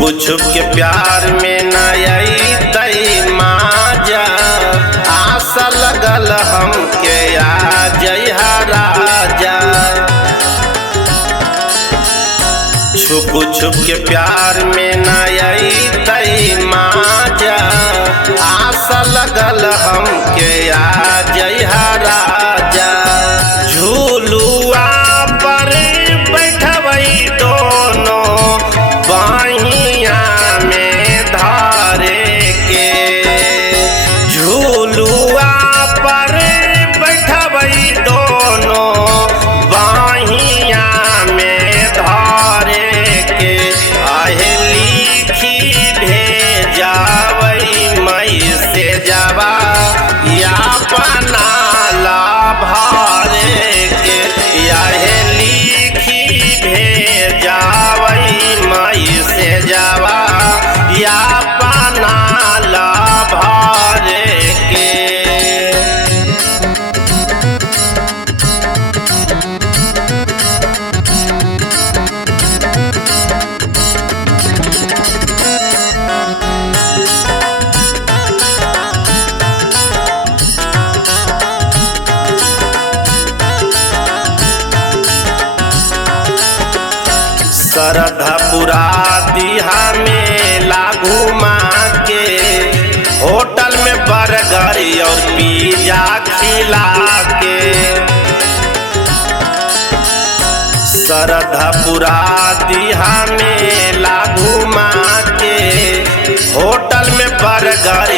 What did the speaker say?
छुप के प्यार में न आई तई माजा, आशा लगल हमके आ जइहा राजा। छुप के प्यार में न आई तई माजा, आशा लगल हमके आ जइहा राजा। झूलुआ पर बैठवई दोनों बाहिया में धारे के, झूलुआ पर बैठवई दोनों बाहिया में धारे के। आहे लिखी भेजावई मई से जवा या पना ला भारे के। आहे लिखी भेजावई मई से जवा या पना ला भारे के। श्रद्धा पुरा दिहा में लागू माँ के, होटल में बर्गर और पिज्जा खिला के। श्रद्धा पुरा दिहा में लागू माँ के, होटल में बर्गर